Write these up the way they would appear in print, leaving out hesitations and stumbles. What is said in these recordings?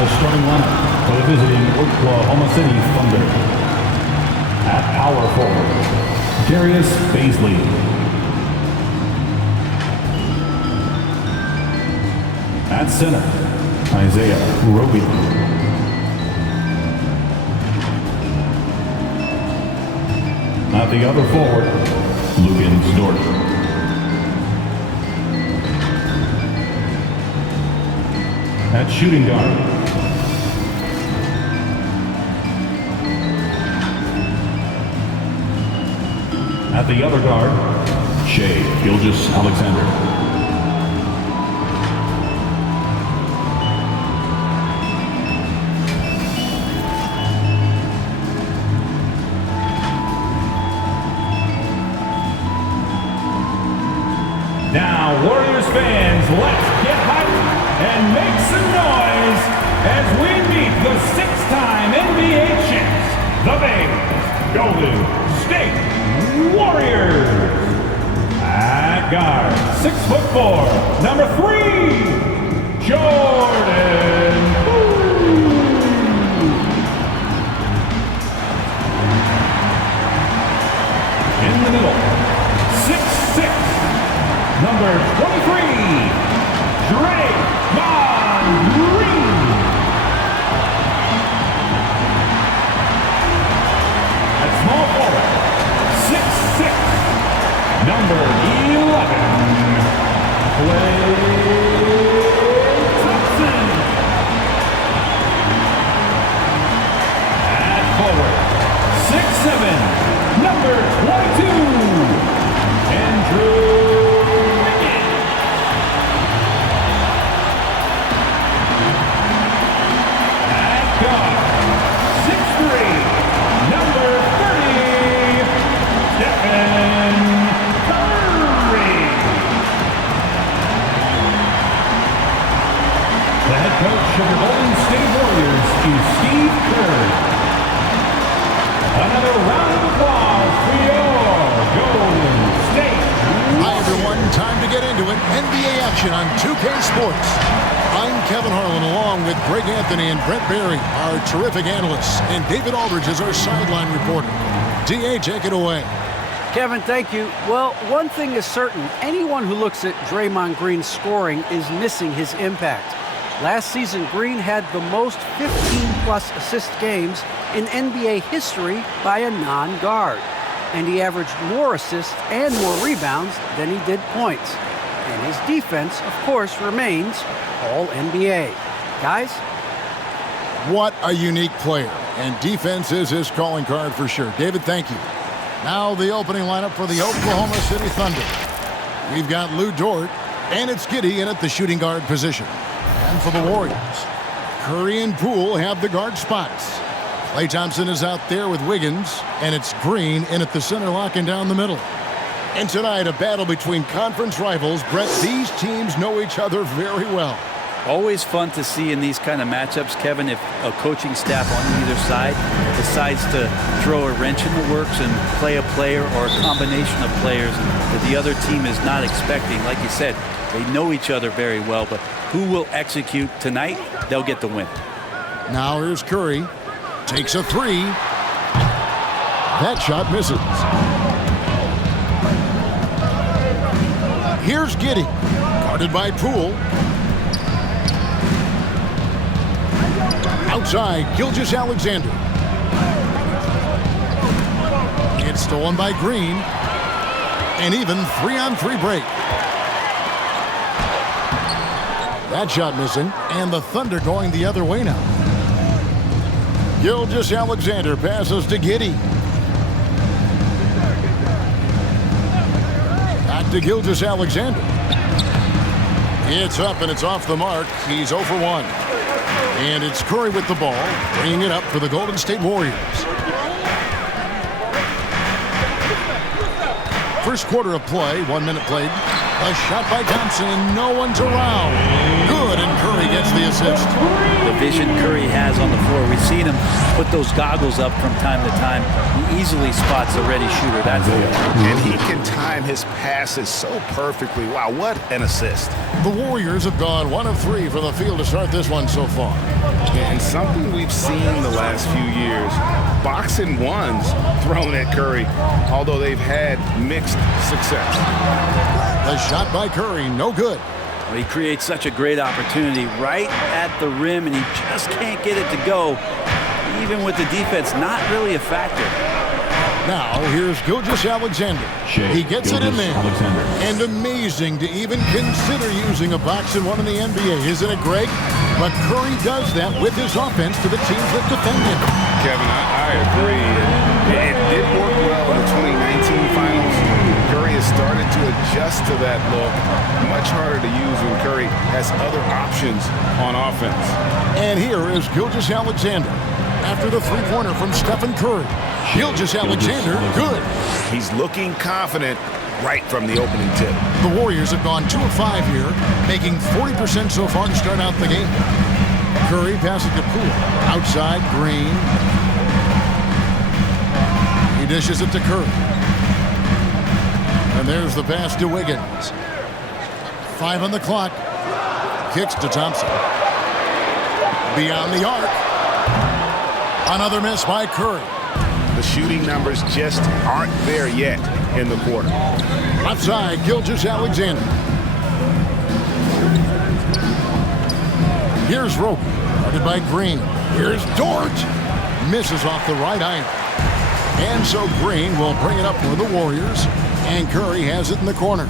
the starting lineup for the visiting Oklahoma City Thunder. At power forward, Darius Baisley. At center, Isaiah Roby. At the other forward, Luguentz Dort. At shooting guard, at the other guard, Shai Gilgeous-Alexander. Now, Warriors fans, let's get hyped and make some noise as we meet the six-time NBA champs, the Bay Golden State Warriors. At guard, 6'4", number 3, Jordan Poole. In the middle, 6'6", number 23, Draymond Green. At small forward, 6'6", number 11, Klay Thompson. At forward, 6'7", number 22, Andrew. Coach of the Golden State Warriors is Steve Kerr. Another round of applause for your Golden State Warriors. Hi everyone, time to get into it. NBA action on 2K Sports. I'm Kevin Harlan along with Greg Anthony and Brent Barry, our terrific analysts, and David Aldridge is our sideline reporter. DA, take it away. Kevin, thank you. Well, one thing is certain. Anyone who looks at Draymond Green's scoring is missing his impact. Last season, Green had the most 15-plus assist games in NBA history by a non-guard. And he averaged more assists and more rebounds than he did points. And his defense, of course, remains All-NBA. Guys? What a unique player. And defense is his calling card for sure. David, thank you. Now the opening lineup for the Oklahoma City Thunder. We've got Lu Dort, and it's Giddey in at the shooting guard position. And for the Warriors, Curry and Poole have the guard spots. Klay Thompson is out there with Wiggins, and it's Green in at the center, locking down the middle. And tonight, a battle between conference rivals. Brett, these teams know each other very well. Always fun to see in these kind of matchups, Kevin, if a coaching staff on either side decides to throw a wrench in the works and play a player or a combination of players that the other team is not expecting. Like you said, they know each other very well, but who will execute tonight, they'll get the win. Now here's Curry. Takes a three. That shot misses. Here's Giddey. Guarded by Poole. Outside, Gilgeous-Alexander. It's stolen by Green. An even 3-on-3 break. That shot missing, and the Thunder going the other way now. Gilgeous-Alexander passes to Giddey. Back to Gilgeous-Alexander. It's up and it's off the mark. He's 0 for 1. And it's Curry with the ball, bringing it up for the Golden State Warriors. First quarter of play, 1 minute played. A shot by Thompson, and no one's around. Good, and Curry gets the assist. The vision Curry has on the floor. We've seen him put those goggles up from time to time. He easily spots a ready shooter. That's it. And he can time his passes so perfectly. Wow, what an assist. The Warriors have gone 1 of 3 from the field to start this one so far. And something we've seen the last few years, boxing ones thrown at Curry, although they've had mixed success. The shot by Curry, no good. Well, he creates such a great opportunity right at the rim, and he just can't get it to go. Even with the defense not really a factor. Now, here's Gilgeous-Alexander. He gets it in there. And amazing to even consider using a box and one in the NBA, isn't it, Greg? But Curry does that with his offense to the teams that defend him. Kevin, I agree. It did work well in the 2019 finals. Curry has started to adjust to that look. Much harder to use when Curry has other options on offense. And here is Gilgeous-Alexander after the three-pointer from Stephen Curry. Gilgeous-Alexander, good. He's looking confident right from the opening tip. The Warriors have gone 2 of 5 here, making 40% so far to start out the game. Curry passing to Poole. Outside, Green. He dishes it to Curry. And there's the pass to Wiggins. 5 on the clock. Kicks to Thompson. Beyond the arc. Another miss by Curry. The shooting numbers just aren't there yet in the quarter. Left side, Gilgeous-Alexander. Here's Rope. Guarded by Green. Here's Dort. Misses off the right iron. And so Green will bring it up for the Warriors. And Curry has it in the corner.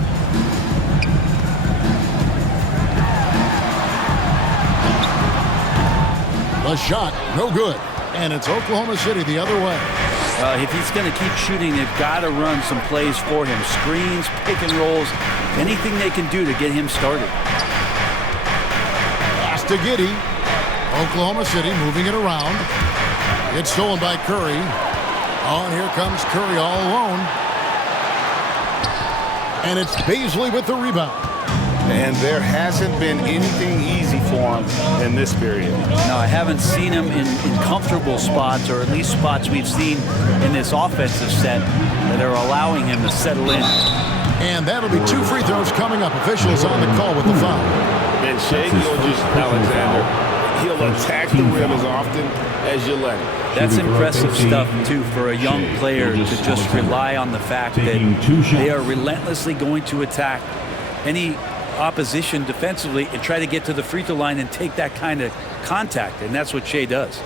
The shot, no good. And it's Oklahoma City the other way. If he's going to keep shooting, they've got to run some plays for him. Screens, pick and rolls, anything they can do to get him started. Pass to Giddey. Oklahoma City moving it around. It's stolen by Curry. Oh, and here comes Curry all alone. And it's Bazley with the rebound. And there hasn't been anything easy for him in this period. No, I haven't seen him in comfortable spots, or at least spots we've seen in this offensive set that are allowing him to settle in. And that'll be 2 free throws coming up. Officials on the call with the foul. And Shai Gilgeous-Alexander, he'll attack the rim as often as you let him. That's impressive stuff, too, for a young player to just rely on the fact that they are relentlessly going to attack any opposition defensively and try to get to the free throw line and take that kind of contact, and that's what Shai does.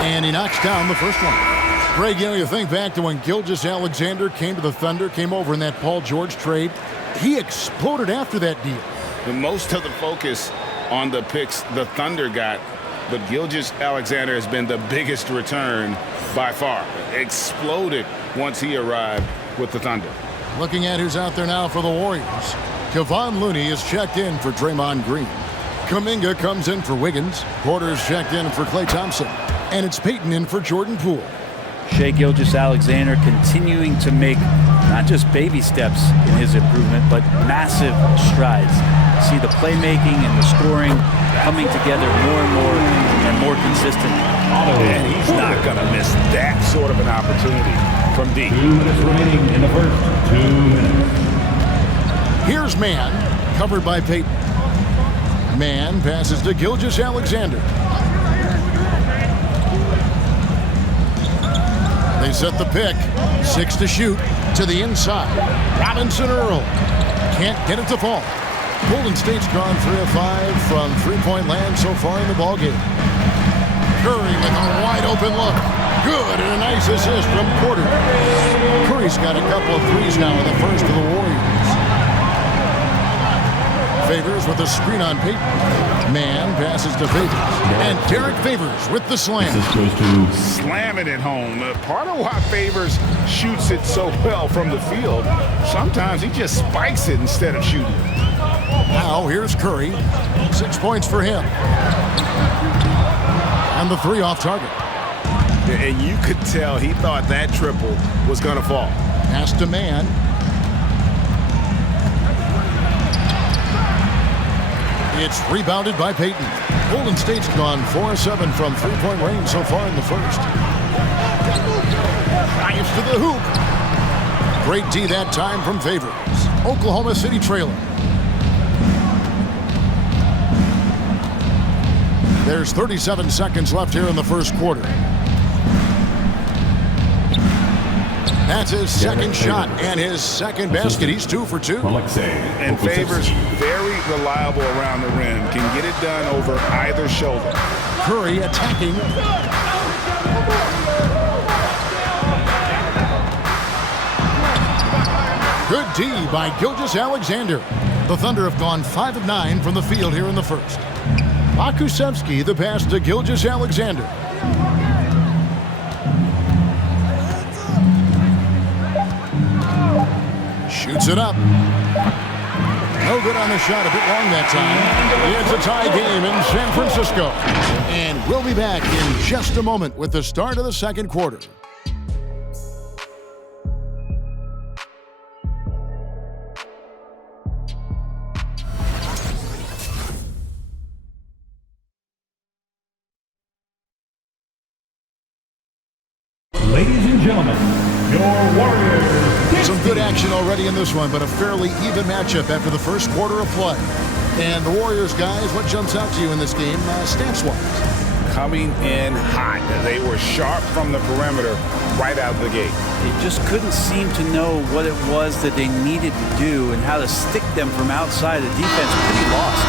And he knocks down the first one. Greg, you think back to when Gilgeous-Alexander came to the Thunder, came over in that Paul George trade. He exploded after that deal. Most of the focus on the picks the Thunder got, but Gilgeous-Alexander has been the biggest return by far. Exploded once he arrived with the Thunder. Looking at who's out there now for the Warriors. Kevon Looney is checked in for Draymond Green. Kuminga comes in for Wiggins. Porter's checked in for Klay Thompson. And it's Payton in for Jordan Poole. Shai Gilgeous-Alexander continuing to make not just baby steps in his improvement, but massive strides. See the playmaking and the scoring coming together more and more consistently. And he's not going to miss that sort of an opportunity from deep. 2 minutes remaining in the first. 2 minutes. Here's Mann, covered by Payton. Mann passes to Gilgeous-Alexander. They set the pick. 6 to shoot. To the inside. Robinson Earl. Can't get it to fall. Golden State's gone 3 of 5 from three-point land so far in the ballgame. Curry with a wide open look. Good, and a nice assist from Porter. Curry's got a couple of threes now in the first of the Warriors. Favors with a screen on Payton. Mann passes to Favors. And Derek Favors with the slam. This goes to Slamming it home. Part of why Favors shoots it so well from the field, sometimes he just spikes it instead of shooting it. Now here's Curry. 6 points for him. And the 3 off target. And you could tell he thought that triple was going to fall. Pass to man. It's rebounded by Payton. Golden State's gone 4-7 from three-point range so far in the first. Drives to the hoop. Great D that time from Favors. Oklahoma City trailing. There's 37 seconds left here in the first quarter. That's his second shot and his second basket. He's 2 for 2. Alexei And Favors, Pokusevski. very reliable around the rim. Can get it done over either shoulder. Curry attacking. Good D by Gilgeous-Alexander. The Thunder have gone 5 of 9 from the field here in the first. Pokusevski, the pass to Gilgeous-Alexander. Shoots it up. No good on the shot, a bit long that time. It's a tie game in San Francisco. And we'll be back in just a moment with the start of the second quarter. Ladies and gentlemen, your Warriors. Some good action already in this one, but a fairly even matchup after the first quarter of play. And the Warriors, guys, what jumps out to you in this game, stats-wise? Coming in hot. They were sharp from the perimeter right out of the gate. They just couldn't seem to know what it was that they needed to do and how to stick them from outside. The defense pretty lost.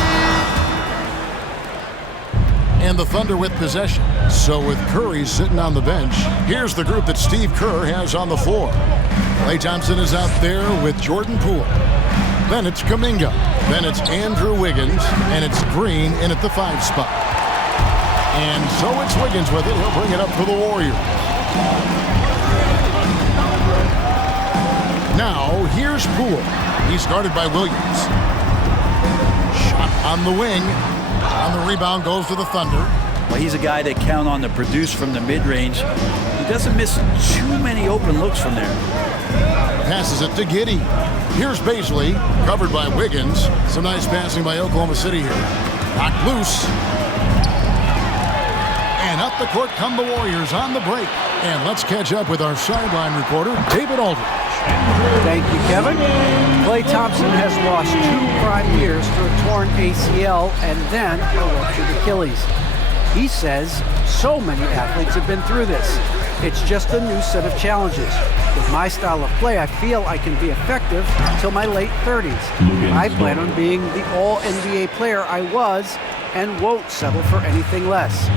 And the Thunder with possession. So with Curry sitting on the bench, here's the group that Steve Kerr has on the floor. Klay Thompson is out there with Jordan Poole. Then it's Kuminga. Then it's Andrew Wiggins. And it's Green in at the 5 spot. And so it's Wiggins with it. He'll bring it up for the Warriors. Now, here's Poole. He's guarded by Williams. Shot on the wing. On the rebound goes to the Thunder. Well, he's a guy that count on to produce from the mid-range. He doesn't miss too many open looks from there. Passes it to Giddey. Here's Bazley, covered by Wiggins. Some nice passing by Oklahoma City here. Knocked loose. And up the court come the Warriors on the break. And let's catch up with our sideline reporter, David Aldridge. Thank you, Kevin. Klay Thompson has lost 2 prime years to a torn ACL and then a ruptured Achilles. He says so many athletes have been through this. It's just a new set of challenges. With my style of play, I feel I can be effective until my late 30s. I plan on being the all-NBA player I was and won't settle for anything less.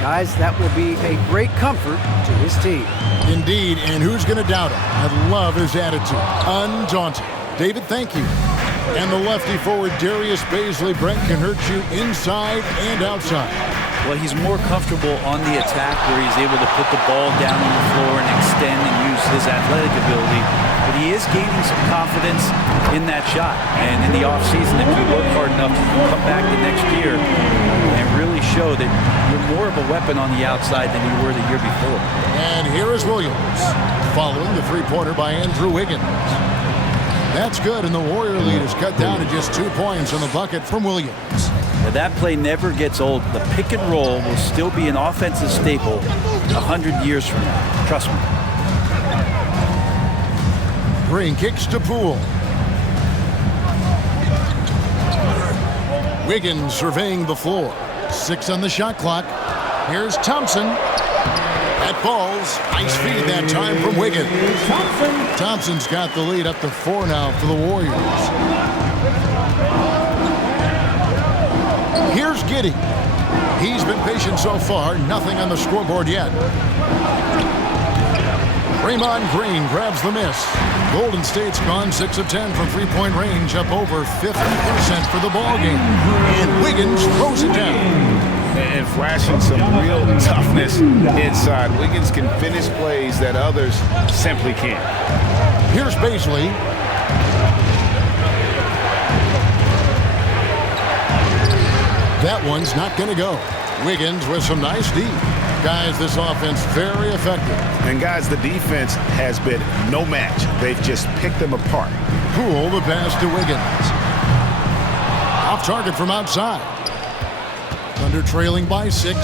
Guys, that will be a great comfort to his team. Indeed, and who's going to doubt him? I love his attitude. Undaunted. David, thank you. And the lefty forward, Darius Bazley. Brent can hurt you inside and outside. Well, he's more comfortable on the attack where he's able to put the ball down on the floor and extend and use his athletic ability. But he is gaining some confidence in that shot. And in the offseason, if you work hard enough, you can come back the next year and really show that you're more of a weapon on the outside than you were the year before. And here is Williams, following the three-pointer by Andrew Wiggins. That's good, and the Warrior lead is cut down to just 2 points on the bucket from Williams. Now, that play never gets old. The pick and roll will still be an offensive staple 100 years from now. Trust me. Green kicks to Poole. Wiggins surveying the floor. 6 on the shot clock. Here's Thompson. That falls. Nice feed that time from Wiggins. Thompson's got the lead up to 4 now for the Warriors. Here's Giddey. He's been patient so far. Nothing on the scoreboard yet. Draymond Green grabs the miss. Golden State's gone 6 of 10 from three-point range, up over 50% for the ball game. And Wiggins throws it down. And flashing some real toughness inside. Wiggins can finish plays that others simply can't. Here's Bazley. That one's not going to go. Wiggins with some nice D. Guys, this offense very effective. And guys, the defense has been no match. They've just picked them apart. Poole, the pass to Wiggins. Off target from outside. Thunder trailing by 6.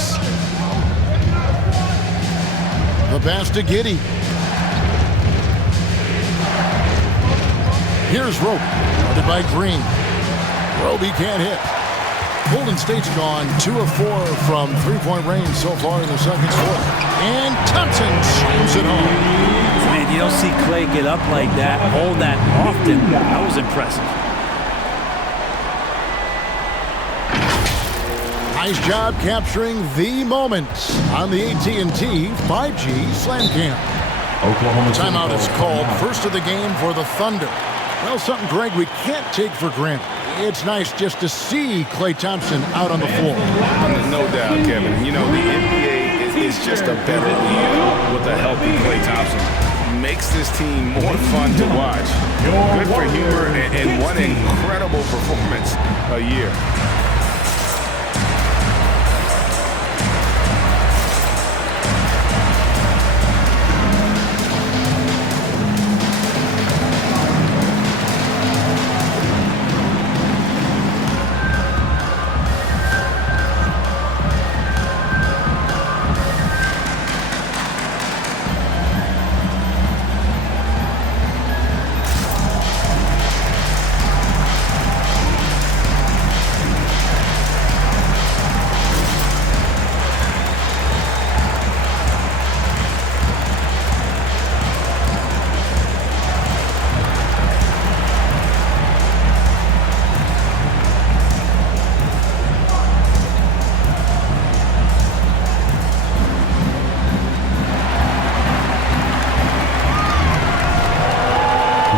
The pass to Giddey. Here's Roby, guarded by Green. Roby can't hit. Golden State's gone 2 of 4 from three-point range so far in the second quarter. And Thompson slams it home. Man, you don't see Clay get up like that all that often. That was impressive. Nice job capturing the moments on the AT&T 5G Slam Cam. Oklahoma City Timeout is called. timeout. First of the game for the Thunder. Well, something, Greg, we can't take for granted. It's nice just to see Klay Thompson out on the floor. No doubt, Kevin. You know, the NBA is just a better league with a healthy Klay Thompson. Makes this team more fun to watch. Good for humor and one incredible performance a year.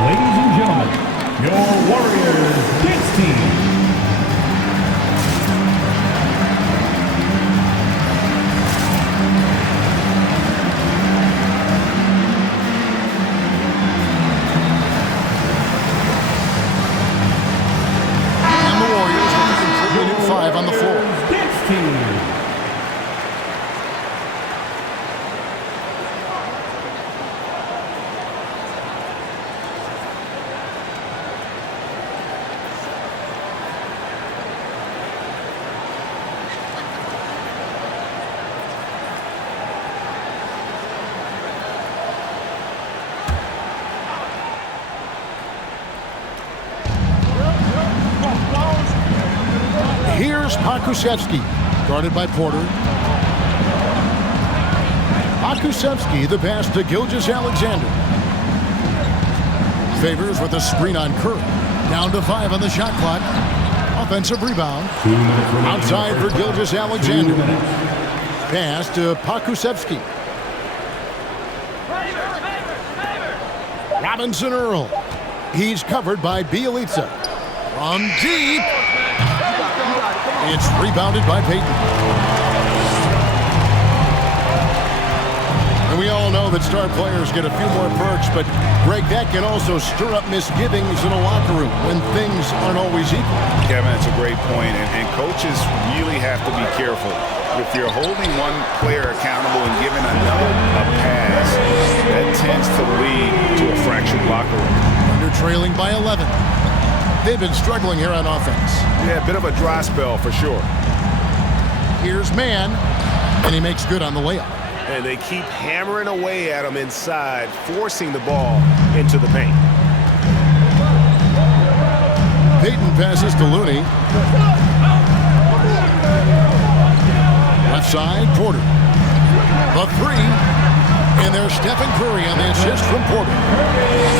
Ladies and gentlemen, your Warriors dance team. And the Warriors with the contributing 5 on the floor. Dance team. Here's Pokusevski, guarded by Porter. Pokusevski, the pass to Gilgeous-Alexander. Favors with a screen on Curry. Down to 5 on the shot clock. Offensive rebound. 2 minutes remaining. Outside for Gilgeous-Alexander. 2 minutes. Pass to Pokusevski. Robinson Earl. He's covered by Bielitsa. From deep. It's rebounded by Payton. And we all know that star players get a few more perks, but Greg, that can also stir up misgivings in a locker room when things aren't always equal. Kevin, it's a great point, and coaches really have to be careful. If you're holding one player accountable and giving another a pass, that tends to lead to a fractured locker room. Under trailing by 11. They've been struggling here on offense. Yeah, a bit of a dry spell for sure. Here's Mann, and he makes good on the layup. And they keep hammering away at him inside, forcing the ball into the paint. Payton passes to Looney. Left side, Porter. The 3. And there's Stephen Curry on the assist from Porter.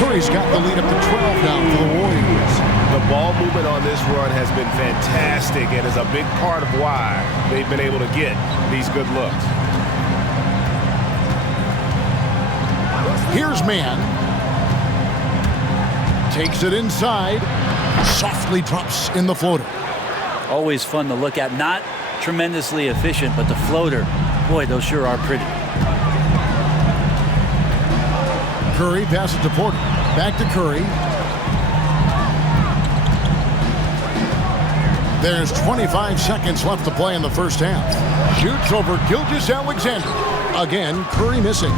Curry's got the lead up to 12 now for the Warriors. The ball movement on this run has been fantastic and is a big part of why they've been able to get these good looks. Here's Mann. Takes it inside. Softly drops in the floater. Always fun to look at. Not tremendously efficient, but the floater, boy, those sure are pretty. Curry passes to Porter. Back to Curry. There's 25 seconds left to play in the first half. Shoots over Gilgeous-Alexander. Again, Curry missing.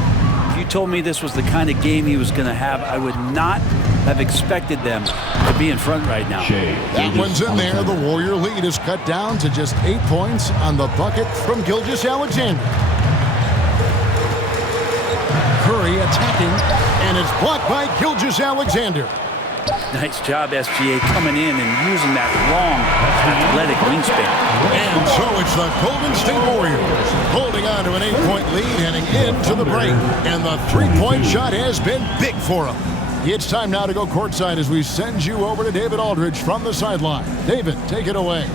If you told me this was the kind of game he was going to have, I would not have expected them to be in front right now. That one's in there. The Warrior lead is cut down to just 8 points on the bucket from Gilgeous-Alexander. Curry attacking, and it's blocked by Gilgeous-Alexander. Nice job, SGA, coming in and using that long, athletic wingspan. And so it's the Golden State Warriors holding on to an 8-point lead heading into the break. And the three-point shot has been big for them. It's time now to go courtside as we send you over to David Aldridge from the sideline. David, take it away.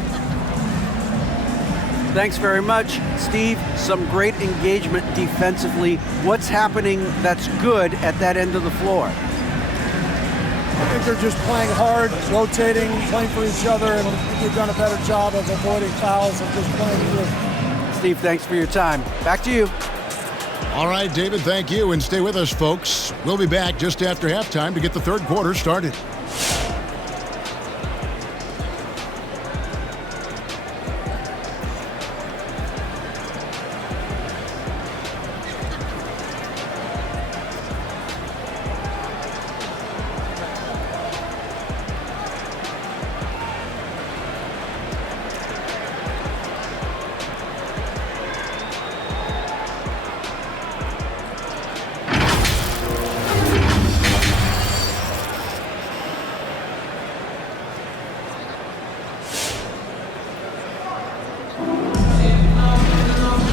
Thanks very much, Steve. Some great engagement defensively. What's happening that's good at that end of the floor? I think they're just playing hard, rotating, playing for each other, and they've done a better job of avoiding fouls and just playing through. Steve, thanks for your time. Back to you. All right, David, thank you, and stay with us, folks. We'll be back just after halftime to get the third quarter started.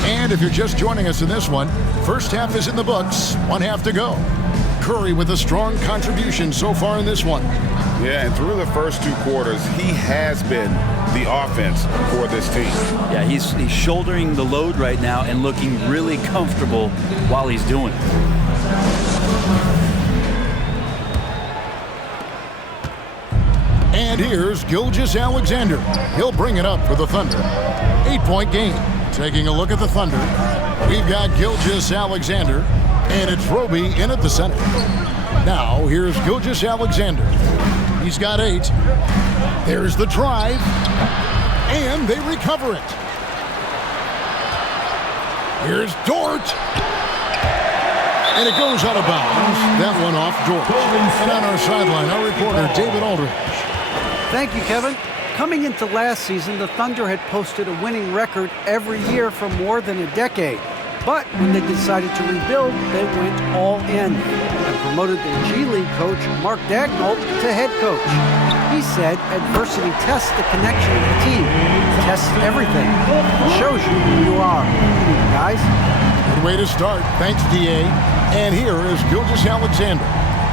And if you're just joining us in this one, first half is in the books, one half to go. Curry with a strong contribution so far in this one. Yeah, and through the first two quarters, he has been the offense for this team. Yeah, he's shouldering the load right now and looking really comfortable while he's doing it. And here's Gilgeous-Alexander. He'll bring it up for the Thunder. 8-point game. Taking a look at the Thunder, we've got Gilgeous-Alexander, and it's Roby in at the center. Now, here's Gilgeous-Alexander. He's got 8. There's the drive, and they recover it. Here's Dort. And it goes out of bounds. That one off Dort. And on our sideline, our reporter, David Aldridge. Thank you, Kevin. Coming into last season, the Thunder had posted a winning record every year for more than a decade. But when they decided to rebuild, they went all in and promoted their G League coach, Mark Daigneault, to head coach. He said adversity tests the connection of the team, tests everything, and shows you who you are. Guys? Good way to start. Thanks, D.A. And here is Gilgeous-Alexander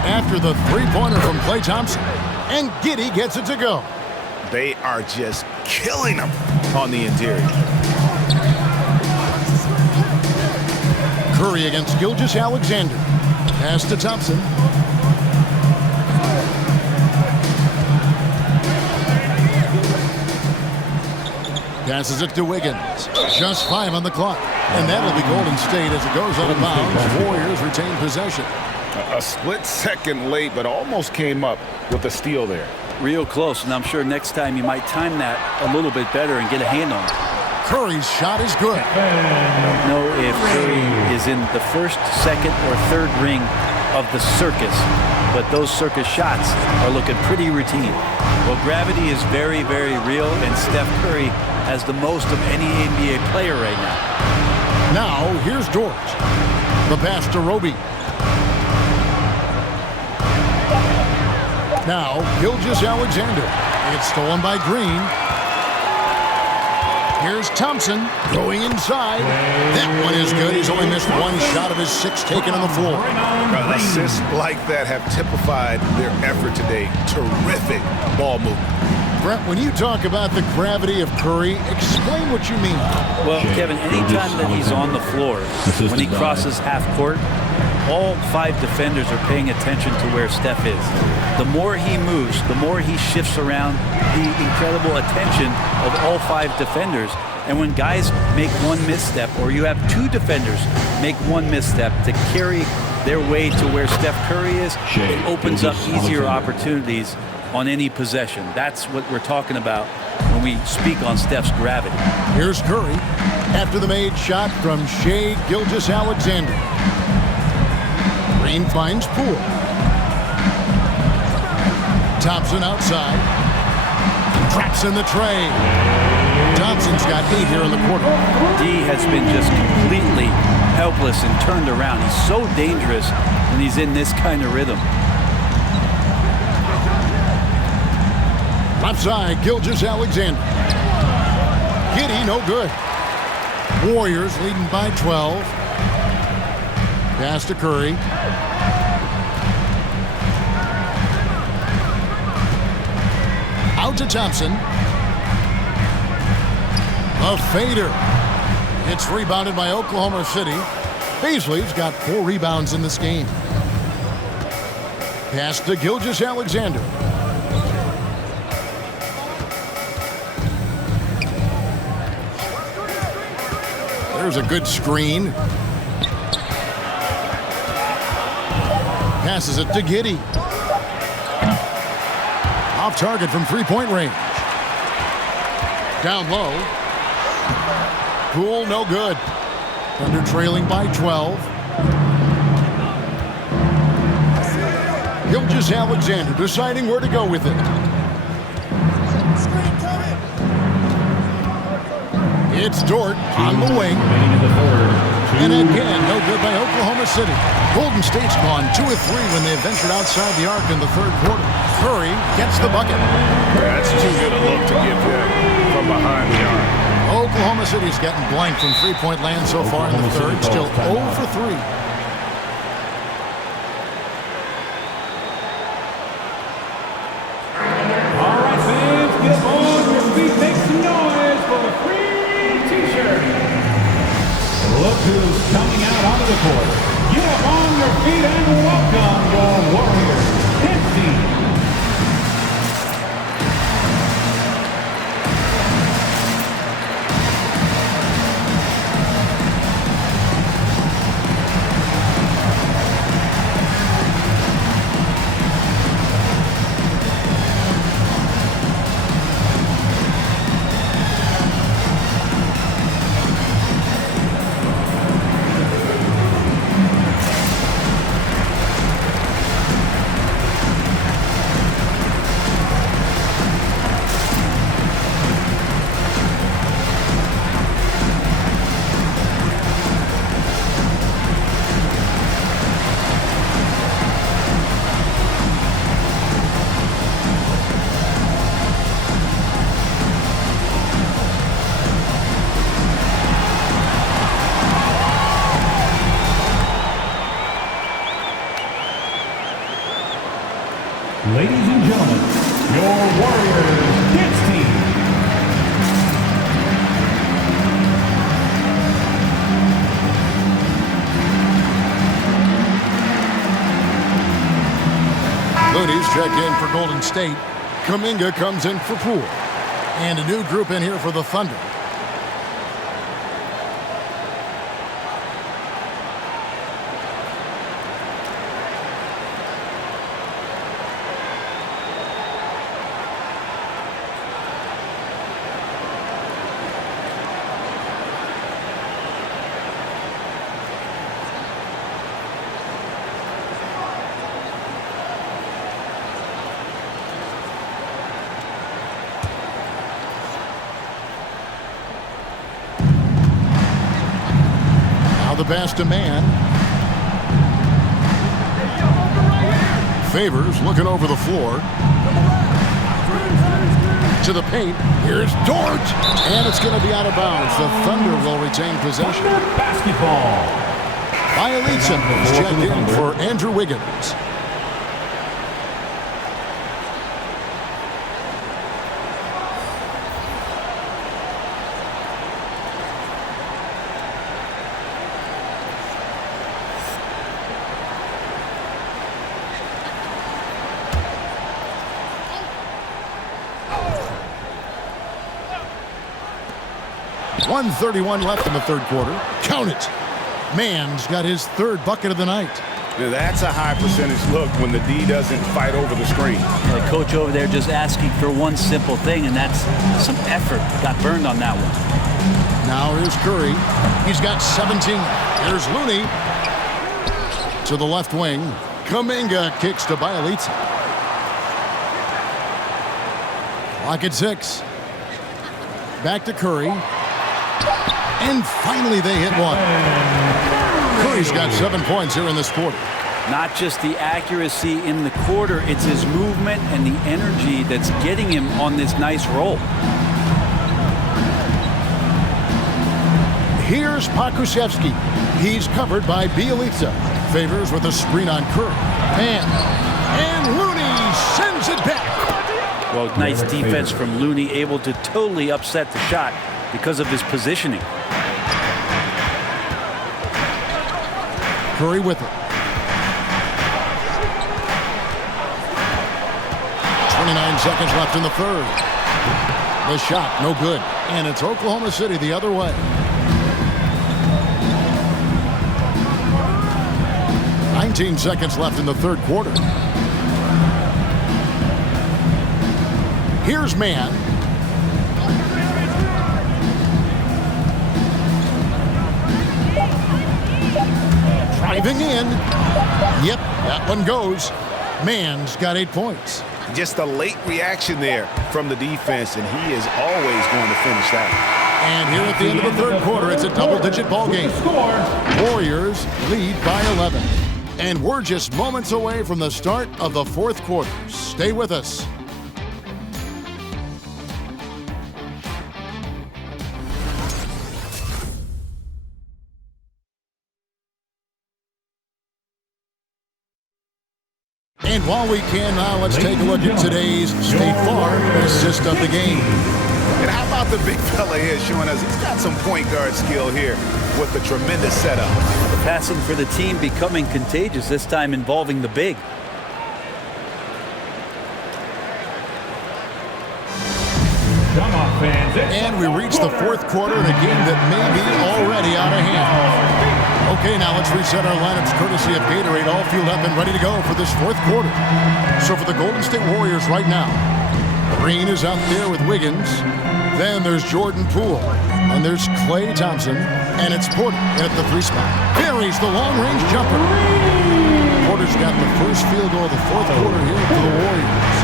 after the three-pointer from Klay Thompson. And Giddey gets it to go. They are just killing them on the interior. Curry against Gilgeous-Alexander. Pass to Thompson. Passes it to Wiggins. Just 5 on the clock. And that'll be Golden State as it goes out of bounds. Warriors retain possession. A split second late, but almost came up with a steal there. Real close, and I'm sure next time you might time that a little bit better and get a hand on it. Curry's shot is good. I don't know if Curry is in the first, second, or third ring of the circus, but those circus shots are looking pretty routine. Well, gravity is very, very real, and Steph Curry has the most of any NBA player right now. Now, here's Dort. The pass to Roby. Now, Gilgeous-Alexander. It's stolen by Green. Here's Thompson going inside. That one is good. He's only missed one shot of his 6 taken on the floor. Assists like that have typified their effort today. Terrific ball movement. Brett, when you talk about the gravity of Curry, explain what you mean. Well, Kevin, anytime that he's on the floor, when he crosses half court, all 5 defenders are paying attention to where Steph is. The more he moves, the more he shifts around, the incredible attention of all 5 defenders. And when guys make one misstep, or you have 2 defenders make one misstep to carry their way to where Steph Curry is, it opens up easier opportunities on any possession. That's what we're talking about when when we speak on Steph's gravity. Here's Curry after the made shot from Shai Gilgeous-Alexander. Green finds Poole. Thompson outside. Traps in the tray. Thompson's got 8 here in the quarter. D has been just completely helpless and turned around. He's so dangerous when he's in this kind of rhythm. Left side, Gilgeous-Alexander. Giddey, no good. Warriors leading by 12. Pass to Curry. Out to Thompson. A fader. It's rebounded by Oklahoma City. Beasley's got 4 rebounds in this game. Pass to Gilgeous-Alexander. There's a good screen. Passes it to Giddey. Off target from 3-point range. Down low. Poole, no good. Thunder trailing by 12. Gilgeous-Alexander deciding where to go with it. It's Dort on the wing. And again, no good by Oklahoma City. Golden State's gone 2 of 3 when they ventured outside the arc in the third quarter. Curry gets the bucket. That's too good a look to give them from behind the arc. Oklahoma City's gotten blank from 3-point land so far in the third. Still 0 for 3. All right, fans, get on your feet, make some noise for the free T-shirt. Look who's coming out onto the court. Get up on your feet and welcome your Warriors Dance Team. Ladies and gentlemen, your Warriors Dance Team. Looney's checked in for Golden State. Kuminga comes in for Poole. And a new group in here for the Thunder. The pass to Man. Favors looking over the floor. To the paint. Here's Dort. And it's going to be out of bounds. The Thunder will retain possession. Basketball. Bielitsa is checked in for Andrew Wiggins. .131 left in the third quarter. Count it. Man's got his third bucket of the night. Now, that's a high percentage look when the D doesn't fight over the screen. The coach over there just asking for one simple thing, and that's some effort. Got burned on that one. Now here's Curry. He's got 17. Here's Looney. To the left wing. Kuminga kicks to Bjelica. Clock at 6. Back to Curry. And finally they hit one. Curry's got 7 points here in this quarter. Not just the accuracy in the quarter, it's his movement and the energy that's getting him on this nice roll. Here's Pokusevski. He's covered by Bjelica. Favors with a screen on Curry. And Looney sends it back. Well, nice defense from Looney, able to totally upset the shot because of his positioning. Curry with it. 29 seconds left in the third. The shot, no good. And it's Oklahoma City the other way. 19 seconds left in the third quarter. Here's Mann. Driving in. Yep, that one goes. Mann's got 8 points. Just a late reaction there from the defense, and he is always going to finish that. And here at the end of the third quarter, it's a double-digit ball game. Warriors lead by 11. And we're just moments away from the start of the fourth quarter. Stay with us. And while we can now, let's take a look at today's State Farm assist of the game. And how about the big fella here showing us he's got some point guard skill here with the tremendous setup. The passing for the team becoming contagious, this time involving the big. Come on, fans. And we reach the fourth quarter in a game that may be already out of hand. Okay, now let's reset our lineups courtesy of Gatorade, all fueled up and ready to go for this fourth quarter. So for the Golden State Warriors right now, Green is out there with Wiggins. Then there's Jordan Poole. And there's Klay Thompson. And it's Porter at the 3 spot. Buries the long-range jumper. Porter's got the first field goal of the fourth quarter here for the Warriors.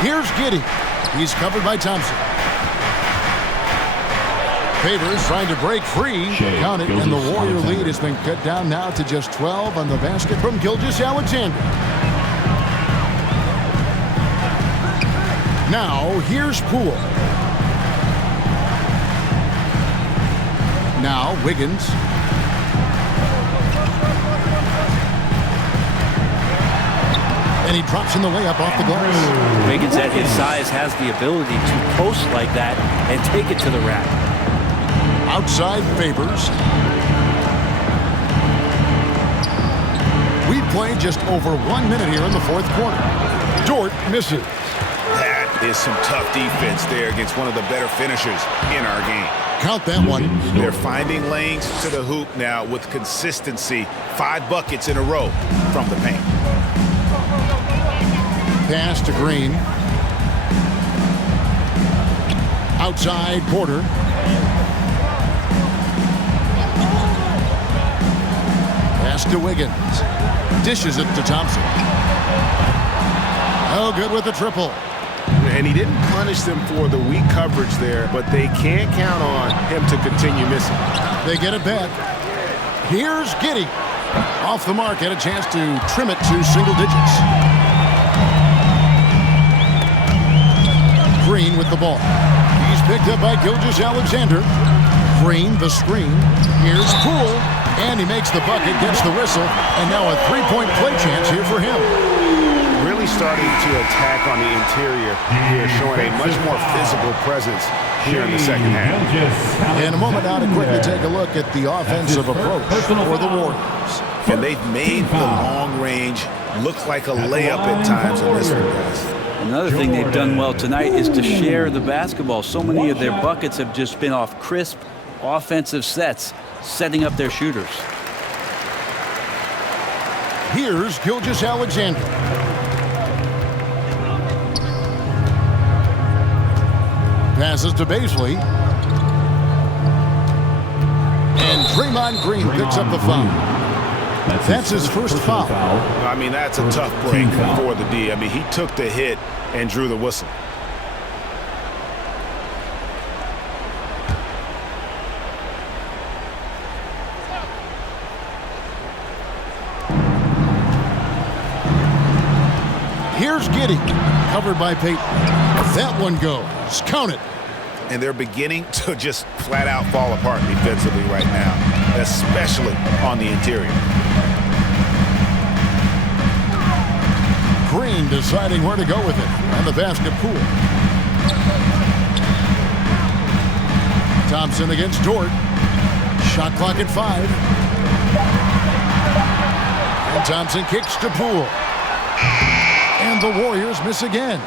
Here's Giddey. He's covered by Thompson. Favors trying to break free. Count it, and the Warrior lead has been cut down now to just 12 on the basket from Gilgeous-Alexander. Now, here's Poole. Now, Wiggins. And he drops in the layup off the glass. Wiggins at his size has the ability to post like that and take it to the rack. Outside Favors. We play just over 1 minute here in the fourth quarter. Dort misses. That is some tough defense there against one of the better finishers in our game. Count that one. They're finding lanes to the hoop now with consistency. 5 buckets in a row from the paint. Pass to Green. Outside Porter. Pass to Wiggins. Dishes it to Thompson. Oh, good with the triple. And he didn't punish them for the weak coverage there, but they can't count on him to continue missing. They get it back. Here's Giddey. Off the mark, had a chance to trim it to single digits. Green with the ball. He's picked up by Gilgeous-Alexander. Green, the screen. Here's Poole. And he makes the bucket, gets the whistle, and now a three-point play chance here for him. Really starting to attack on the interior here, showing a much more physical presence here in the second half. In a moment now to quickly take a look at the offensive approach for the Warriors. And they've made the long range look like a layup at times in this one, guys. Another thing they've done well tonight is to share the basketball. So many of their buckets have just been off crisp offensive sets. setting up their shooters. Here's Gilgeous-Alexander. Passes to Bazley. And Draymond Green picks up the foul. That's his first foul. I mean, that's a tough break for the D. I mean, he took the hit and drew the whistle. Here's Giddey, covered by Payton. That one goes. Count it. And they're beginning to just flat out fall apart defensively right now, especially on the interior. Green deciding where to go with it. And the basket Poole. Thompson against Dort. Shot clock at 5. And Thompson kicks to Poole. And the Warriors miss again.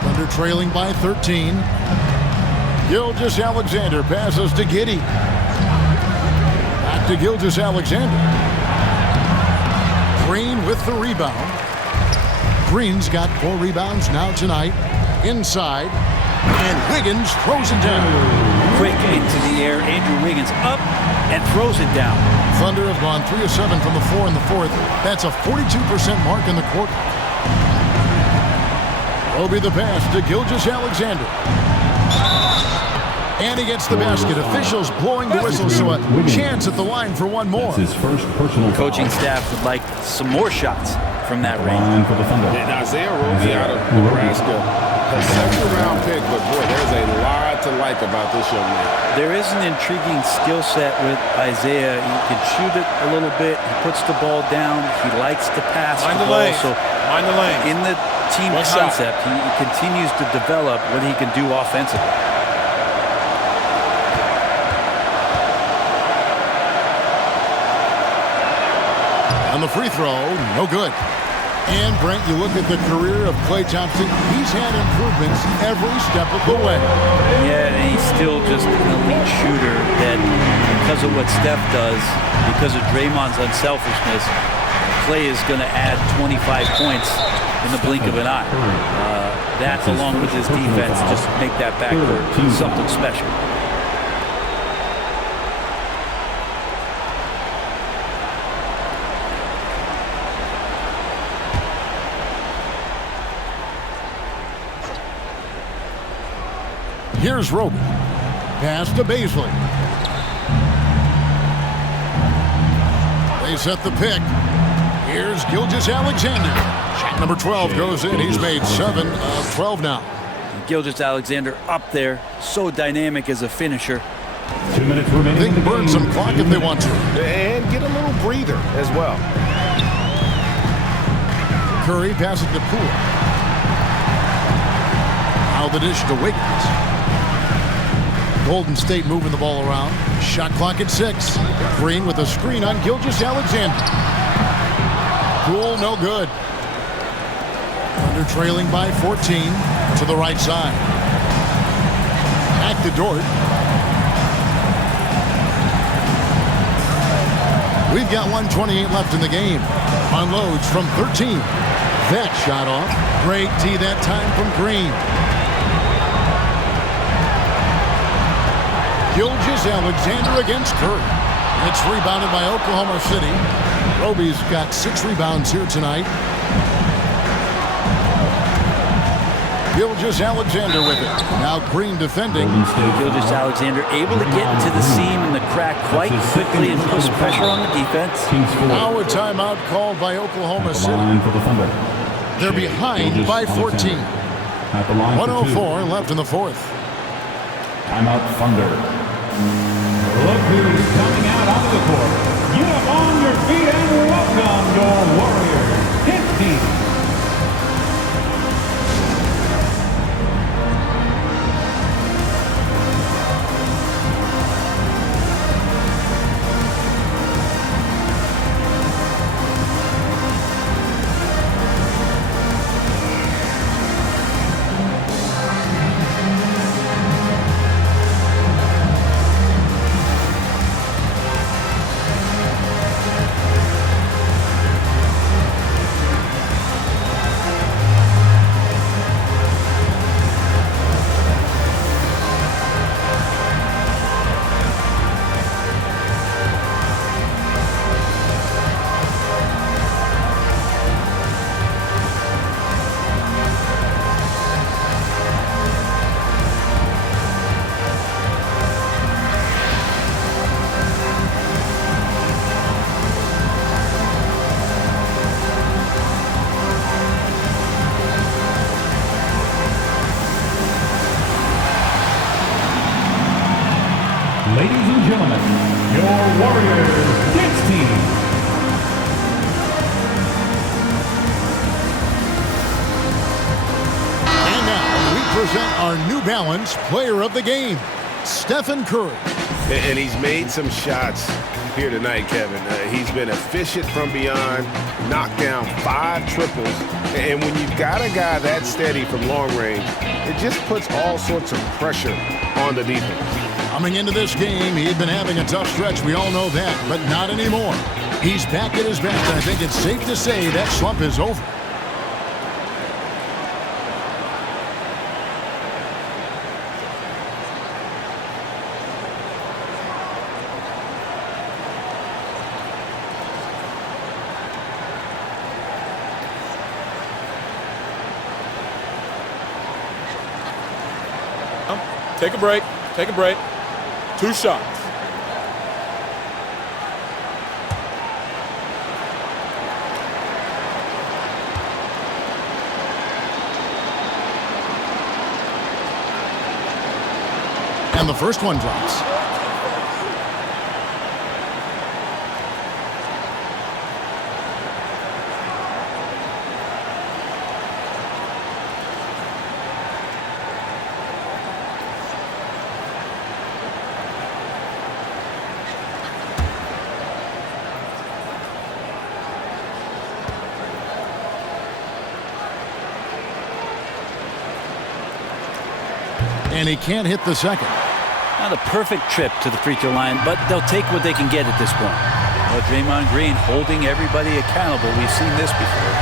Thunder trailing by 13. Gilgeous-Alexander passes to Giddey. Back to Gilgeous-Alexander. Green with the rebound. Green's got 4 rebounds now tonight. Inside. And Wiggins throws it down. Quick into the air. Andrew Wiggins up and throws it down. Thunder have gone 3 of 7 from the floor in the fourth. That's a 42% mark in the quarter. Roby the pass to Gilgeous-Alexander. And he gets the basket. Officials blowing the whistle, so a chance at the line for one more. His first personal Coaching foul. staff would like some more shots from that range. Line for the Thunder. And Isaiah Roby out of Nebraska, a second-round pick, but boy, there's a lot to like about this young man. There is an intriguing skill set with Isaiah. He can shoot it a little bit. He puts the ball down. He likes to pass the ball. So Mind the lane. in the team One shot. concept, he continues to develop what he can do offensively. On the free throw, no good. And Brent, you look at the career of Klay Thompson, he's had improvements every step of the way. Yeah, and he's still just an elite shooter that because of what Steph does, because of Draymond's unselfishness, Klay is going to add 25 points in the blink of an eye. That, along with his defense, just make that backcourt something special. Here's Roby. Pass to Bazley. They set the pick. Here's Gilgeous-Alexander. Shot number 12 goes in. He's made 7 of 12 now. Gilgeous-Alexander up there, so dynamic as a finisher. 2 minutes remaining. They can burn some clock if they want to. And get a little breather as well. Curry passes to Poole. Now the dish to Wiggins. Golden State moving the ball around. Shot clock at 6. Green with a screen on Gilgeous-Alexander. Poole, no good. Thunder trailing by 14 to the right side. Back to Dort. We've got 1:28 left in the game. Unloads from 13. That shot off. Great tee that time from Green. Gilgeous-Alexander against Curry. It's rebounded by Oklahoma City. Roby's got 6 rebounds here tonight. Gilgeous-Alexander with it. Now Green defending. Gilgeous-Alexander able to get into the seam and the crack quite quickly and push pressure on the defense. Now a timeout called by Oklahoma City. Line for the Thunder. They're behind by 14. At the line for 1:04 left in the fourth. Timeout Thunder. Look who's coming out onto the court. Get up on your feet and welcome your Warriors. 15. Ladies and gentlemen, your Warriors dance team. And now we present our New Balance Player of the Game, Stephen Curry. And he's made some shots here tonight, Kevin. He's been efficient from beyond, knocked down 5 triples. And when you've got a guy that steady from long range, it just puts all sorts of pressure on the defense. Coming into this game, he had been having a tough stretch. We all know that, but not anymore. He's back at his best, and I think it's safe to say that slump is over. Take a break. Take a break. 2 shots. And the first one drops. And he can't hit the second. Not a perfect trip to the free throw line, but they'll take what they can get at this point. Well, Draymond Green holding everybody accountable. We've seen this before.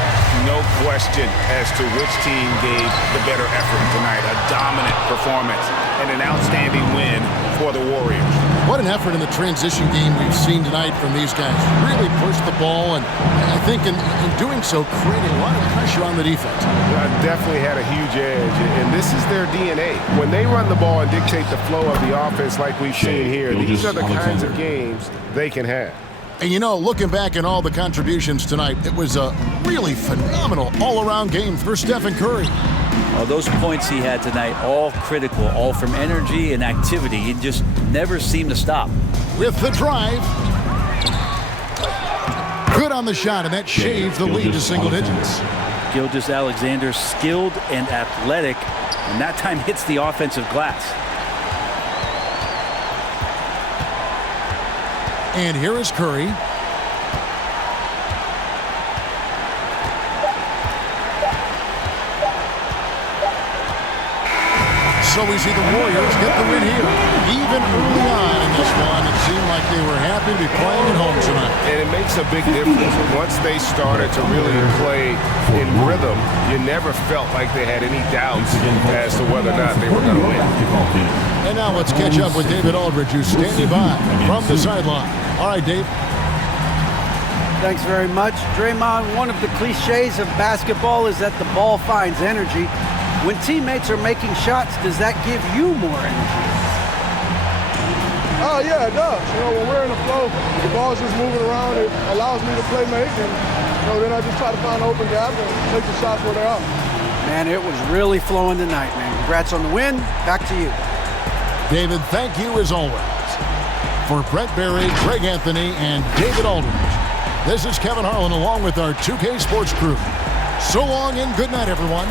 No question as to which team gave the better effort tonight. A dominant performance and an outstanding win for the Warriors. What an effort in the transition game we've seen tonight from these guys. Really pushed the ball, and I think in doing so, created a lot of pressure on the defense. Definitely had a huge edge, and this is their DNA. When they run the ball and dictate the flow of the offense like we've seen here, these are the kinds of games they can have. And you know, looking back at all the contributions tonight, it was a really phenomenal all-around game for Stephen Curry. Well, those points he had tonight, all critical, all from energy and activity. He just never seemed to stop. With the drive. Good on the shot, and that shaves the lead to single digits. Gilgeous-Alexander, skilled and athletic, and that time hits the offensive glass. And here is Curry. So we see the Warriors get the win here. Even early on in this one, it seemed like they were happy to be playing at home tonight. And it makes a big difference. Once they started to really play in rhythm, you never felt like they had any doubts as to whether or not they were going to win. And now let's catch up with David Aldridge, who's standing by from the sideline. All right, Dave. Thanks very much. Draymond, one of the cliches of basketball is that the ball finds energy. When teammates are making shots, does that give you more energy? Oh, yeah, it does. You know, when we're in the flow, the ball's just moving around. It allows me to play make, and then I just try to find an open gap and take the shots where they are. Man, it was really flowing tonight, man. Congrats on the win. Back to you. David, thank you as always. For Brett Berry, Greg Anthony, and David Aldridge, this is Kevin Harlan along with our 2K Sports crew. So long and good night, everyone.